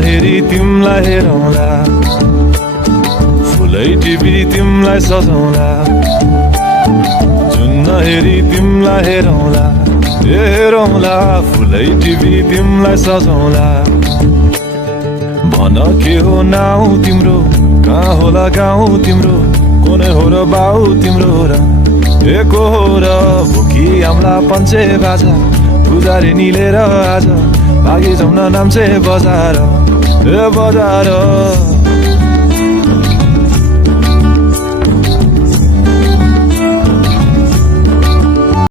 हेरी तिमलाई हेरौँला फुलै टिपी तिमलाई सजाउँला जुन हेरी तिमलाई हेरौँला हेरौँला फुलै टिपी तिमलाई सजाउँला भन के हो नाउ तिम्रो कहाँ होला गाउँ तिम्रो कोने हो र बाउ तिम्रो र एको हो र भुकी आम्ला पञ्चे बाजा पुजारी निलेर आज भागी जाउन नाम्चे बजार ए बजार